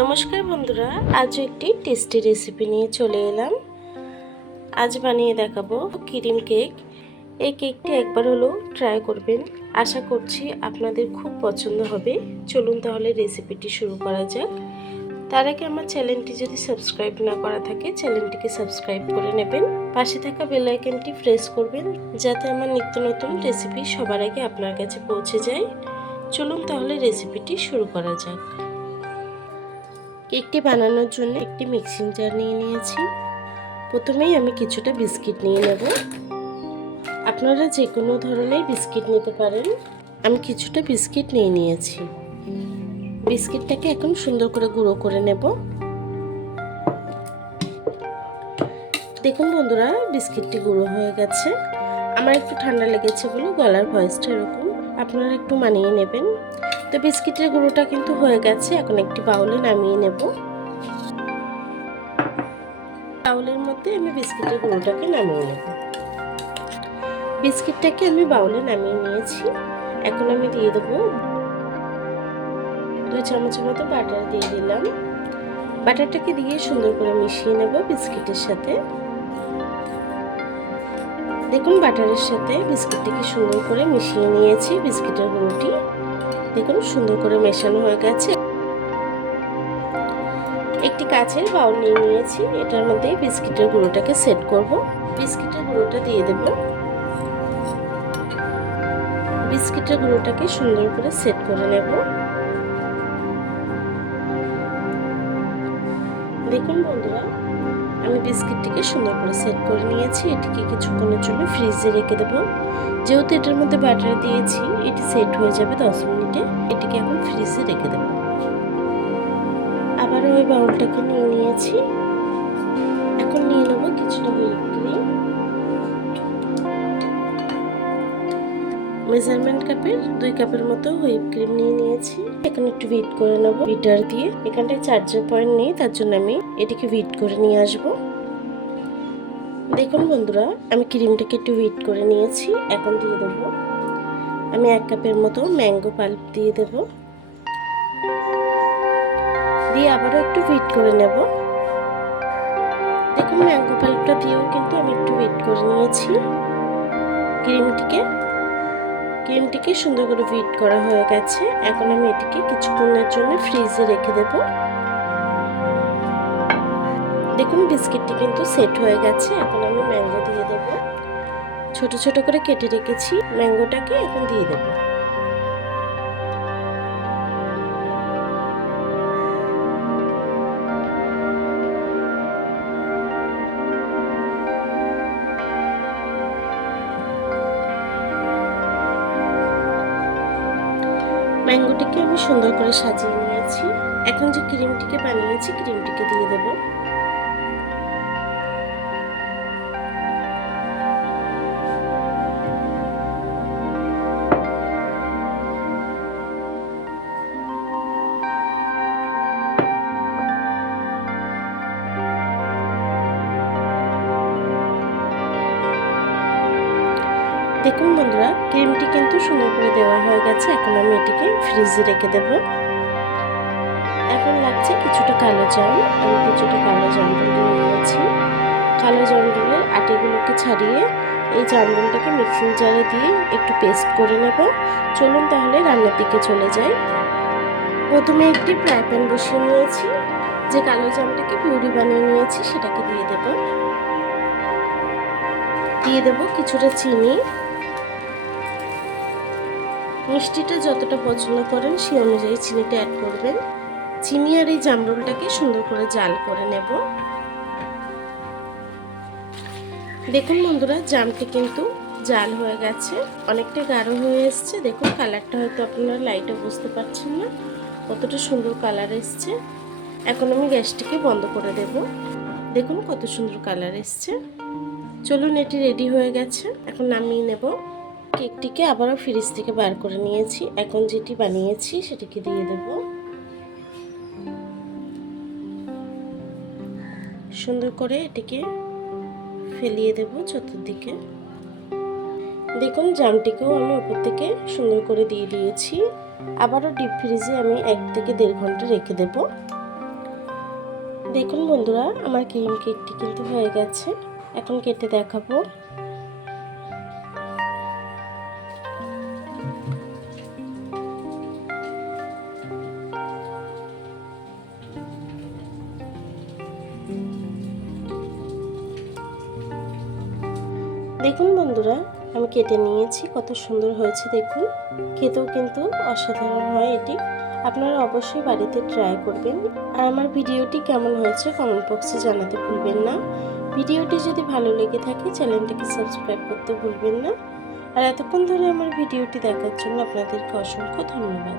নমস্কার বন্ধুরা, আজও একটি টেস্টি রেসিপি নিয়ে চলে এলাম। আজ বানিয়ে দেখাবো ক্রিম কেক এই কেকটি একবার হলেও ট্রাই করবেন। আশা করছি আপনাদের খুব পছন্দ হবে। চলুন তাহলে রেসিপিটি শুরু করা যাক। তার আগে আমার চ্যানেলটি যদি সাবস্ক্রাইব না করা থাকে চ্যানেলটিকে সাবস্ক্রাইব করে নেবেন। পাশে থাকা বেল আইকনটি প্রেস করবেন, যাতে আমার নিত্য নতুন রেসিপি সবার আগে আপনার কাছে পৌঁছে যায়। চলুন তাহলে রেসিপিটি শুরু করা যাক। কেকটি বানানোর জন্য একটি মিক্সিং জার নিয়ে নিয়েছি। প্রথমেই আমি কিছুটা বিস্কিট নিয়ে নেব। আপনারা যে কোনো ধরনের বিস্কিট নিতে পারেন। আমি কিছুটা বিস্কিট নিয়ে নিয়েছি। বিস্কিটটাকে এখন সুন্দর করে গুঁড়ো করে নেব। দেখুন বন্ধুরা, বিস্কিটটি গুঁড়ো হয়ে গেছে। আমার একটু ঠান্ডা লেগেছে বলে গলার ভয়েসটা এরকম। আপনারা একটু মানিয়ে নেবেন। তো বিস্কিটের গুঁড়োটা কিন্তু হয়ে গেছে। এখন একটি বাউলে নামিয়ে নেব। বাউলের মধ্যে আমি বিস্কিটের গুঁড়োটাকে নামিয়ে নেব। বিস্কিটটাকে আমি বাউলে নামিয়ে নিয়েছি। এখন আমি দিয়ে দেবো দুই চামচের মতো বাটার দিয়ে দিলাম। বাটারটাকে দিয়ে সুন্দর করে মিশিয়ে নেব বিস্কিটের সাথে। দেখুন, বাটারের সাথে বিস্কিটটাকে সুন্দর করে মিশিয়ে নিয়েছি বিস্কিটের গুঁড়োটি। দেখুন সুন্দর করে মেশানো হয়ে গেছে। একটি কাচের বাউল নিয়ে নিয়েছি। এটার মধ্যে বিস্কিটের গুঁড়োটাকে সেট করব। বিস্কিটের গুঁড়োটা দিয়ে দেব। বিস্কিটের গুঁড়োটাকে সুন্দর করে সেট করে নেব। দেখুন বন্ধুরা, আমি বিস্কিটটিকে সুন্দর করে সেট করে নিয়েছি। এটিকে কিছুক্ষণের জন্য ফ্রিজে রেখে দেবো। যেহেতু এটার মধ্যে বাটার দিয়েছি, এটি সেট হয়ে যাবে দশ মিনিটে। এটিকে এখন ফ্রিজে রেখে দেবো। আবারও ওই বাউলটাকে নিয়ে নিয়েছি। এখন নিয়ে নেব কিছুটা হুইপ ক্রিম মেজারমেন্ট কাপের দুই কাপের মতো হুইপ ক্রিম নিয়ে নিয়েছি। এখন একটু বিট করে নেব। বিটার দিয়ে এখানটায় চার্জার পয়েন্ট নেই, তার জন্য আমি এটিকে বিট করে নিয়ে আসব। দেখুন বন্ধুরা, আমি ক্রিমটাকে একটু বিট করে নিয়েছি। এখন দিয়ে দেবো আমি এক কাপের মতো ম্যাঙ্গো পাল্প দিয়ে দেব। দিয়ে আবারও একটু বিট করে নেব। দেখুন, ম্যাঙ্গো পাল্পটা দিয়েও কিন্তু আমি একটু বিট করে নিয়েছি। ক্রিমটিকে ক্রিমটিকে সুন্দর করে বিট করা হয়ে গেছে। এখন আমি এটিকে কিছুক্ষণের জন্য ফ্রিজে রেখে দেব। দেখুন বিস্কিটটি কিন্তু সেট হয়ে গেছে। এখন আমি ম্যাঙ্গো দিয়ে দেব। ছোট ছোট করে কেটে রেখেছি, ম্যাঙ্গোটাকে এখন দিয়ে দেব। ম্যাঙ্গোটিকে আমি সুন্দর করে সাজিয়ে নিয়েছি। এখন যে ক্রিমটিকে বানিয়েছি, ক্রিমটিকে দিয়ে দেব। দেখুন বন্ধুরা, ক্রিমটি কিন্তু সুন্দর করে দেওয়া হয়ে গেছে। এখন আমি এটিকে ফ্রিজে রেখে দেব। এখন লাগছে কিছুটা কালো জাম আমি কিছুটা কালো জামরুল নিয়ে নিয়েছি। কালো জামরুলের আটিগুলোকে ছাড়িয়ে এই জামরুলটাকে মিক্সিং জারে দিয়ে একটু পেস্ট করে নেব। চলুন তাহলে রান্নার দিকে চলে যাই। প্রথমে একটি ফ্রাই প্যান বসিয়ে নিয়েছি। যে কালো জামটাকে পিউরি বানিয়ে নিয়েছি, সেটাকে দিয়ে দেব। দিয়ে দেব কিছুটা চিনি। মিষ্টিটা যতটা পছন্দ করেন সেই অনুযায়ী চিনিটা অ্যাড করবেন। চিনি আর এই জামরুলটাকে সুন্দর করে জাল করে নেব। দেখুন বন্ধুরা, জামটি কিন্তু জাল হয়ে গেছে, অনেকটা গাঢ় হয়ে এসছে। দেখুন, কালারটা হয়তো আপনারা লাইটে বুঝতে পারছেন না, কতটা সুন্দর কালার এসছে। এখন আমি গ্যাসটিকে বন্ধ করে দেব। দেখুন, কত সুন্দর কালার এসছে। চলুন, এটি রেডি হয়ে গেছে। এখন নামিয়ে নেব। কেকটিকে আবারও ফ্রিজ থেকে বার করে নিয়েছি। এখন যেটি বানিয়েছি সেটিকে দিয়ে দেব। সুন্দর করে এটিকে ফেলিয়ে দেব চতুর্দিকে। দেখুন, জামটিকেও আমি উপর থেকে সুন্দর করে দিয়ে দিয়েছি। আবারও ডিপ ফ্রিজে আমি এক থেকে দেড় ঘণ্টা রেখে দেব। দেখুন বন্ধুরা, আমার ক্রিম কেকটি কিন্তু হয়ে গেছে। এখন কেটে দেখাবো। দেখুন বন্ধুরা, আমি কেটে নিয়েছি, কত সুন্দর হয়েছে দেখুন। খেতেও কিন্তু অসাধারণ হয় এটি। আপনারা অবশ্যই বাড়িতে ট্রাই করবেন। আর আমার ভিডিওটি কেমন হয়েছে কমেন্ট বক্সে জানাতে ভুলবেন না। ভিডিওটি যদি ভালো লেগে থাকে, চ্যানেলটিকে সাবস্ক্রাইব করতে ভুলবেন না। আর এতক্ষণ ধরে আমার ভিডিওটি দেখার জন্য আপনাদেরকে অসংখ্য ধন্যবাদ।